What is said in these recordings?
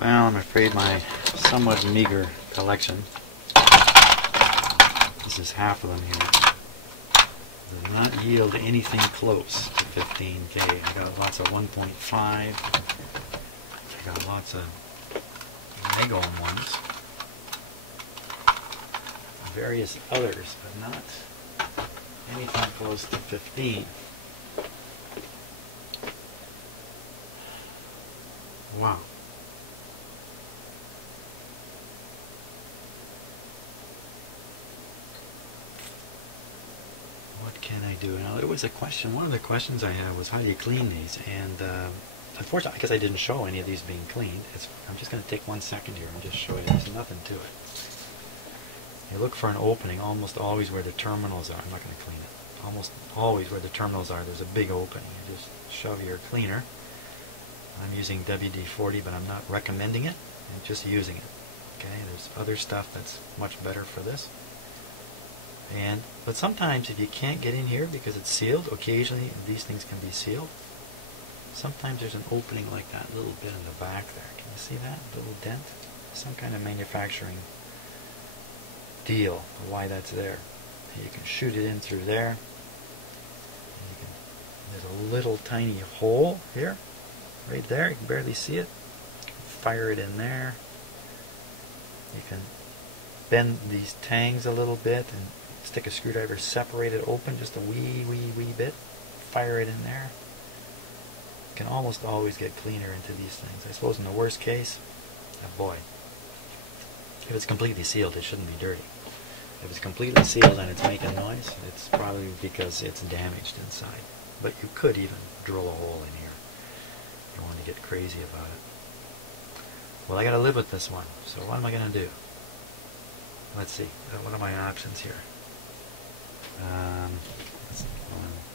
Well, I'm afraid my somewhat meager collection, this is half of them here, does not yield anything close to 15K. I got lots of 1.5, I got lots of mega ohm ones, various others, but not anything close to 15. Wow. What can I do? Now, there was a question, one of the questions I had was how do you clean these? And unfortunately, because I didn't show any of these being cleaned, I'm just going to take 1 second here and just show you there's nothing to it. You look for an opening almost always where the terminals are. I'm not going to clean it. Almost always where the terminals are, there's a big opening. You just shove your cleaner. I'm using WD-40, but I'm not recommending it. I'm just using it. Okay, there's other stuff that's much better for this. But sometimes if you can't get in here because it's sealed, occasionally these things can be sealed. Sometimes there's an opening like that little bit in the back there. Can you see that little dent? Some kind of manufacturing deal why that's there. You can shoot it in through there. There's a little tiny hole here, right there. You can barely see it. Fire it in there. You can bend these tangs a little bit and stick a screwdriver, separate it open just a wee bit. Fire it in there. You can almost always get cleaner into these things. I suppose in the worst case, boy, if it's completely sealed, it shouldn't be dirty. If it's completely sealed and it's making noise, it's probably because it's damaged inside. But you could even drill a hole in here if you want to get crazy about it. Well, I got to live with this one, so what am I going to do? Let's see. What are my options here? I'm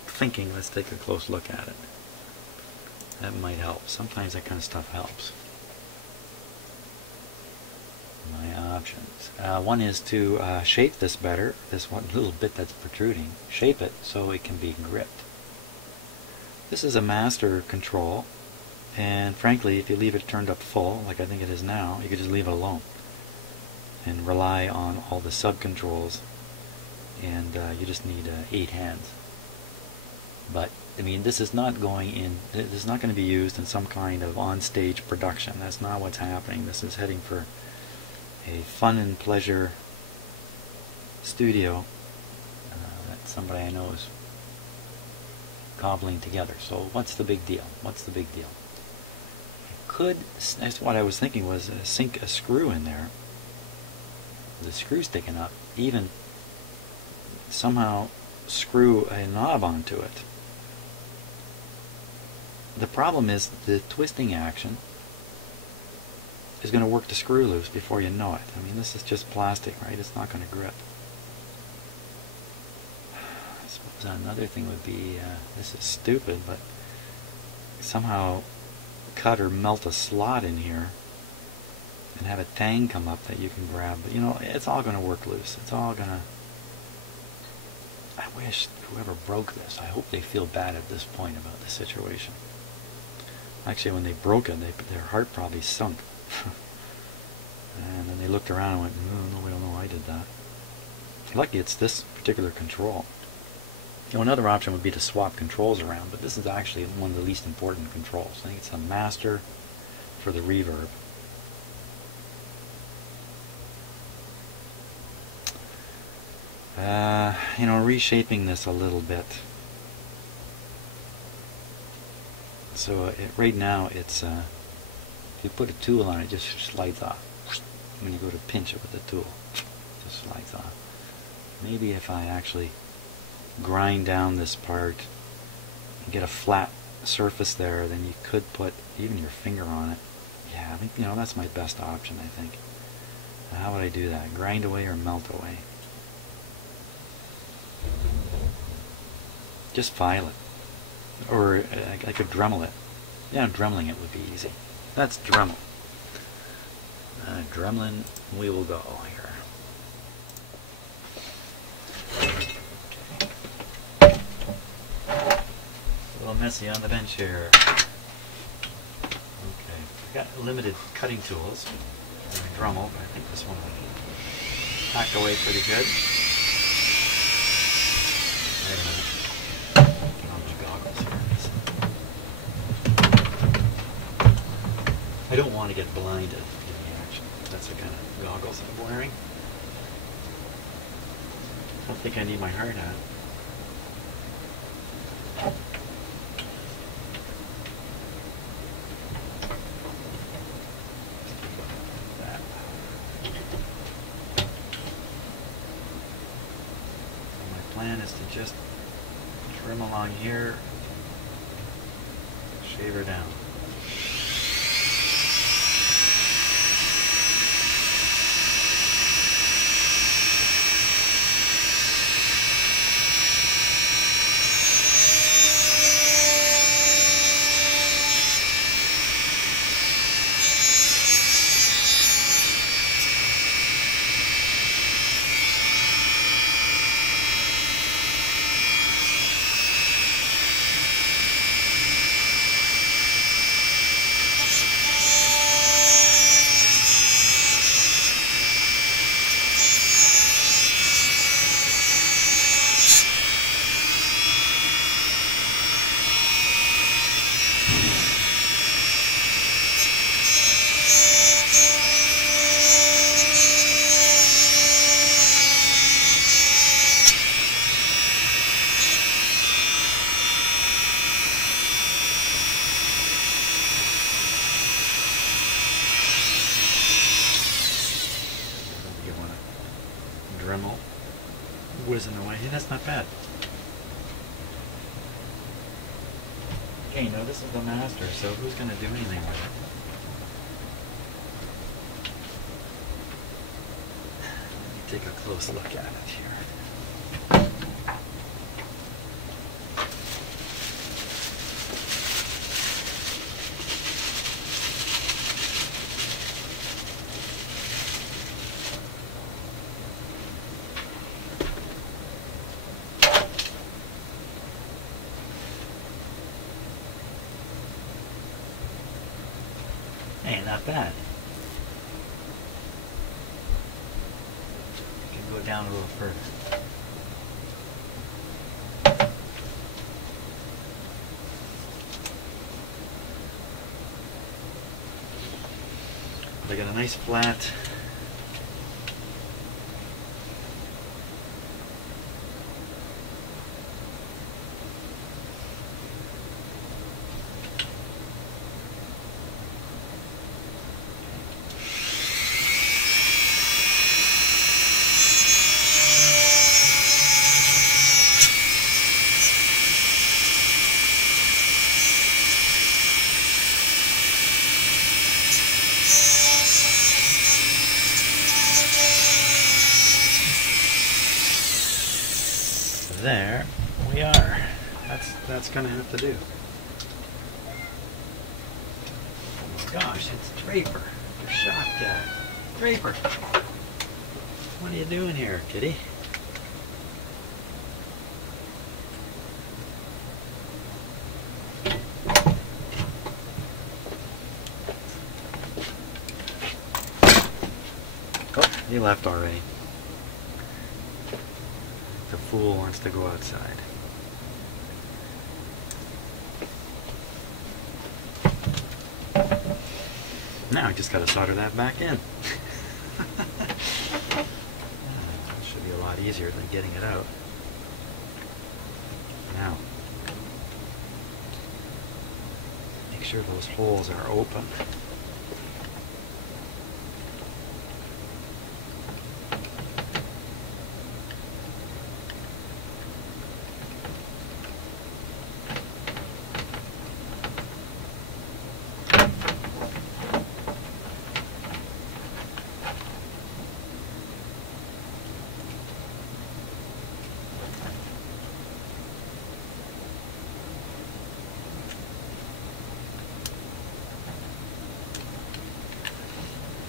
thinking, let's take a close look at it. That might help. Sometimes that kind of stuff helps. My options. One is to shape this better, this one little bit that's protruding, shape it so it can be gripped. This is a master control, and frankly, if you leave it turned up full, like I think it is now, you could just leave it alone and rely on all the sub-controls, and you just need 8 hands. But I mean, this is not going in, this is not going to be used in some kind of on-stage production. That's not what's happening. This is heading for a fun and pleasure studio that somebody I know is cobbling together. So what's the big deal? What's the big deal? That's what I was thinking, was sink a screw in there, the screw sticking up, even somehow screw a knob onto it. The problem is the twisting action is going to work the screw loose before you know it. I mean, this is just plastic, right? It's not going to grip. I suppose another thing would be, this is stupid, but somehow cut or melt a slot in here and have a tang come up that you can grab. But you know, it's all going to work loose. It's all going to... I wish whoever broke this, I hope they feel bad at this point about the situation. Actually, when they broke it, their heart probably sunk. And then they looked around and went, no, we don't know I did that. Lucky it's this particular control. You know, another option would be to swap controls around, but this is actually one of the least important controls. I think it's a master for the reverb. You know, reshaping this a little bit. So right now it's, if you put a tool on it, it just slides off. When you go to pinch it with the tool, it just slides off. Maybe if I actually grind down this part and get a flat surface there, then you could put even your finger on it. Yeah, I think, you know, that's my best option, I think. How would I do that? Grind away or melt away? Just file it. Or I could Dremel it. Yeah, Dremeling it would be easy. That's Dremel. Dremeling, we will go here. Okay. A little messy on the bench here. Okay. I've got limited cutting tools in my Dremel, but I think this one will hack away pretty good. Wait a minute. Get on my goggles here. I don't want to get blinded in the action. That's the kind of goggles I'm wearing. I don't think I need my hard hat. Plan is to just trim along here, shave her down. Dremel whizzing away. Hey, that's not bad. Okay, now this is the master, so who's going to do anything with it? Let me take a close look at it here. Hey, not bad. You can go down a little further. I got a nice flat. There we are. That's gonna have to do. Oh my gosh, it's Draper. You're shocked at it. Draper! What are you doing here, kitty? Oh, he left already. The fool wants to go outside. Now I just got to solder that back in. That should be a lot easier than getting it out. Now, make sure those holes are open.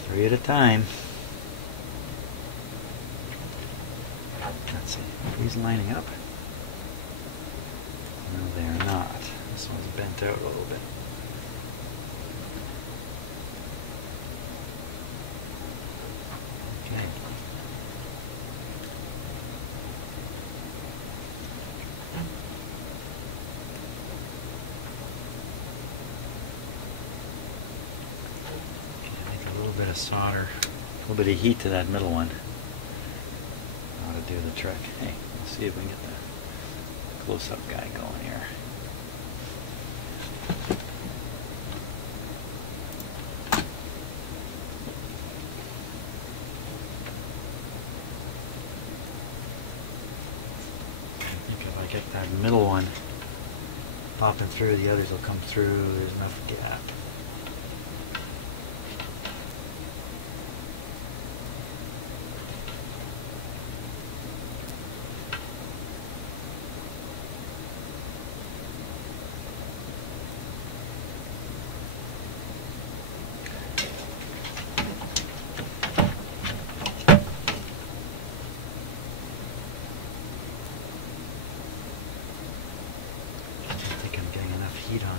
Three at a time. Let's see, are these lining up? No, they are not. This one's bent out a little bit. bit of solder, a little bit of heat to that middle one. Ought to do the trick. Hey, let's see if we can get the close-up guy going here. I think if I get that middle one popping through, the others will come through. There's enough gap. Heat on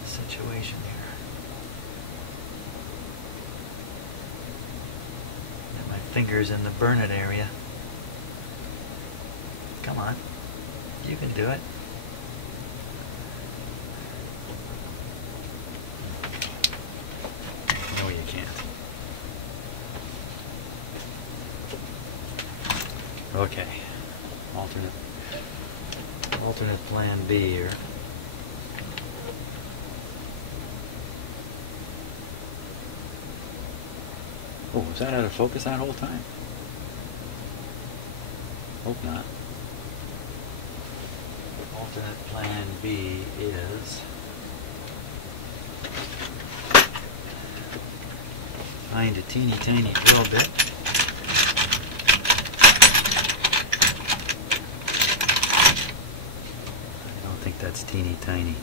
the situation here. Get my fingers in the burn it area. Come on, you can do it. No, you can't. Okay, alternate plan B here. Oh, was that out of focus that whole time? Hope not. Alternate plan B is find a teeny tiny drill bit. That's teeny tiny.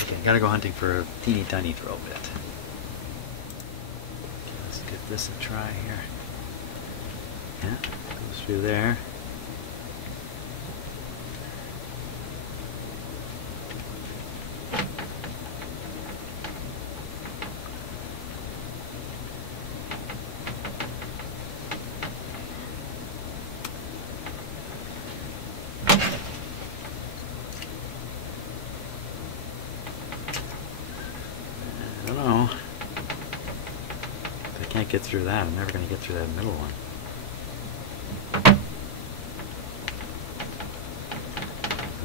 Okay, gotta go hunting for a teeny tiny drill bit. Okay, let's give this a try here. Yeah, goes through there. I don't know. If I can't get through that, I'm never going to get through that middle one.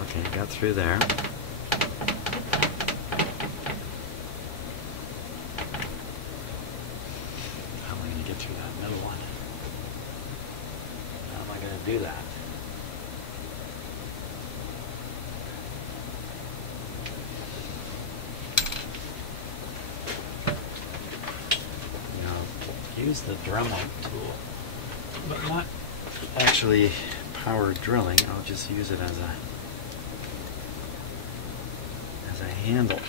Okay, got through there. How am I going to get through that middle one? How am I going to do that? Use the Dremel tool, but not actually power drilling. I'll just use it as a handle.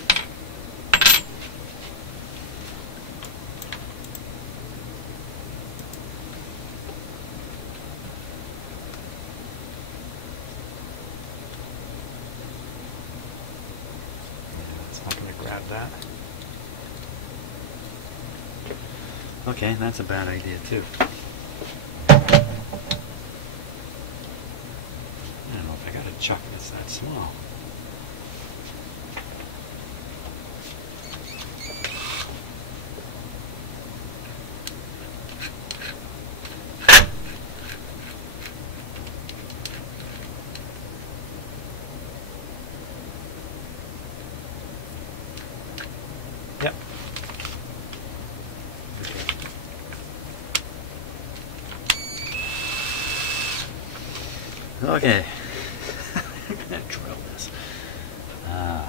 Yeah, it's not going to grab that. Okay, that's a bad idea too. I don't know if I got a chuck that's that small. Yep. Okay, I'm gonna drill this. No.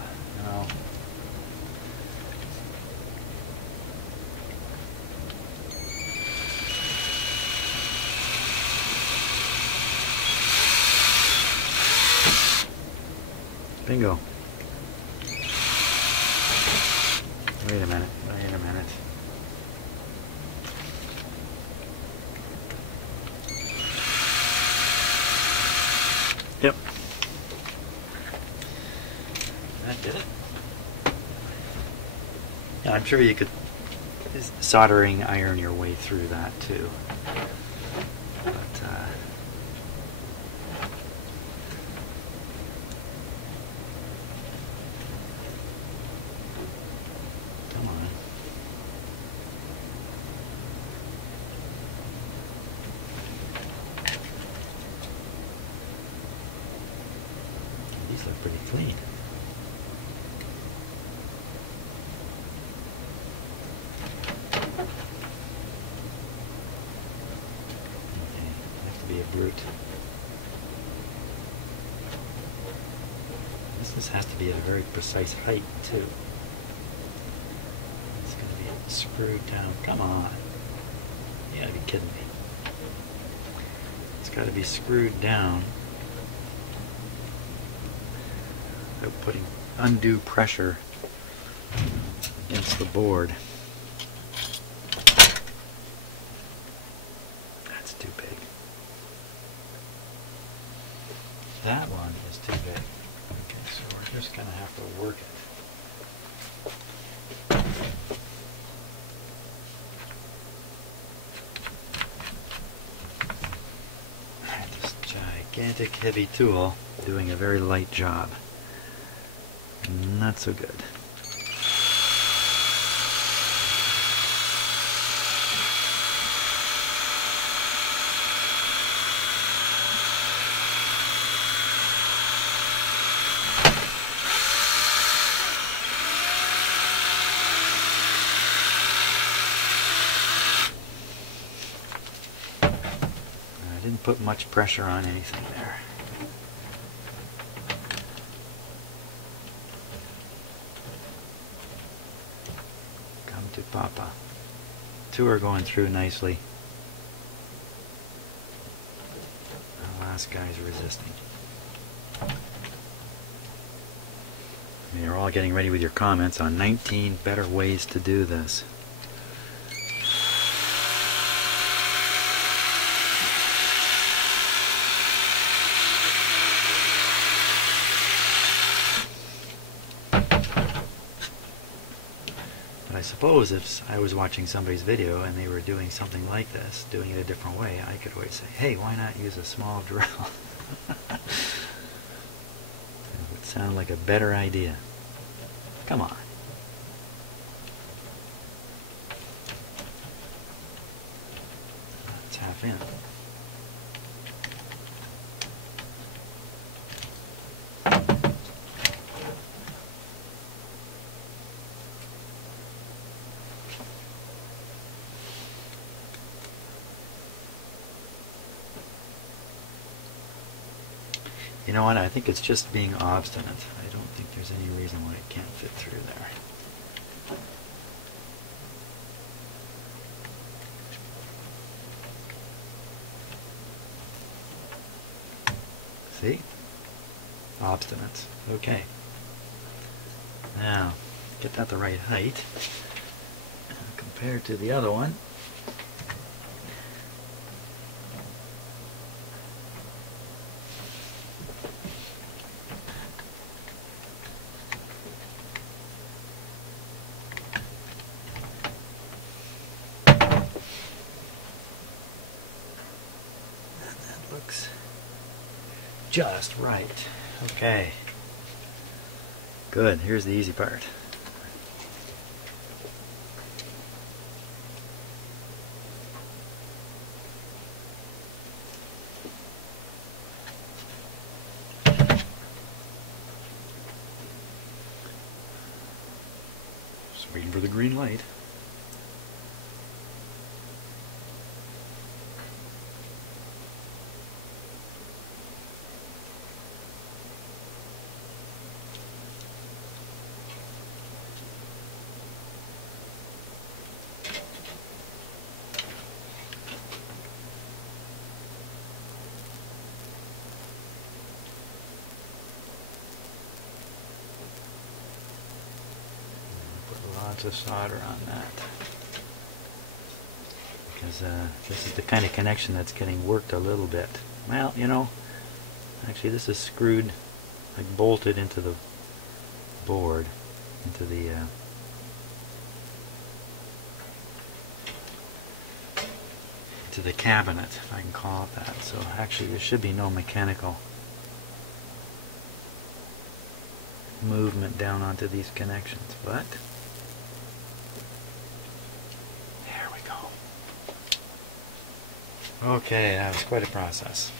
Bingo. Wait a minute. Yep. That did it. Yeah, I'm sure you could soldering iron your way through that too. But brute. This has to be at a very precise height too. It's going to be screwed down. Come on. You gotta be kidding me. It's got to be screwed down without putting undue pressure against the board. That's too big. That one is too big. Okay, so we're just going to have to work it. This gigantic heavy tool doing a very light job. Not so good. I didn't put much pressure on anything there. Come to Papa. Two are going through nicely. The last guy's resisting. You're all getting ready with your comments on 19 better ways to do this. I suppose if I was watching somebody's video and they were doing something like this, doing it a different way, I could always say, hey, why not use a small drill? It would sound like a better idea. Come on. That's half in. You know what, I think it's just being obstinate. I don't think there's any reason why it can't fit through there. See? Obstinate. Okay. Now, get that the right height. Compared to the other one. Looks just right. Okay. Good. Here's the easy part. Just waiting for the green light. Lots of solder on that, because this is the kind of connection that's getting worked a little bit. Well, you know, actually this is screwed, like bolted into the board, into the cabinet, if I can call it that. So actually there should be no mechanical movement down onto these connections, but there we go. Okay, that was quite a process.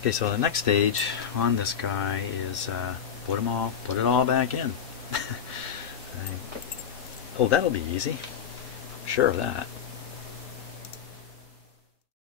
Okay, so the next stage on this guy is put it all back in. Oh, that'll be easy. Sure of that.